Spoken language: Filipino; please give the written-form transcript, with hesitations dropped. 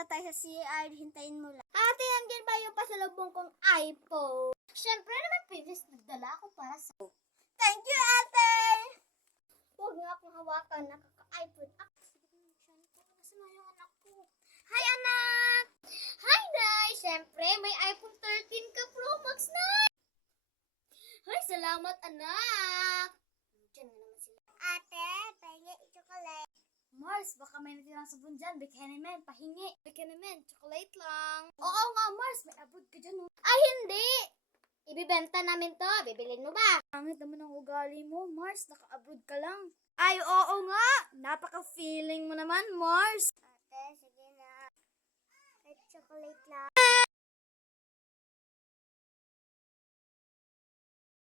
muna tayo sa CR. Hintayin mo lang. Ate, andyan ba yung pasalubong kong iPhone? Siyempre naman, previous nagdala ako para sa... Thank you, ate! Huwag nga akong hawakan, nakaka-iPhone ako. Nasaan yung anak ko? Hi, anak! Hi, Nay! Siyempre, may iPhone 13 ka Pro Max, Nay! Hi, salamat, anak! Diyan na naman sila. Ate, pahingi chocolate. Mars, baka may natirang sabon dyan. Bikini Man, pahingi. Bikini Man, chocolate lang. Oo nga, Mars, may abot ka dyan. Oh. Ay, hindi! Ibibenta namin to. Bibilin mo ba? Pangit naman ang ugali mo, Mars. Naka-abroad ka lang. Ay, oo nga. Napaka-feeling mo naman, Mars. Ate, sige na. Kahit chocolate lang.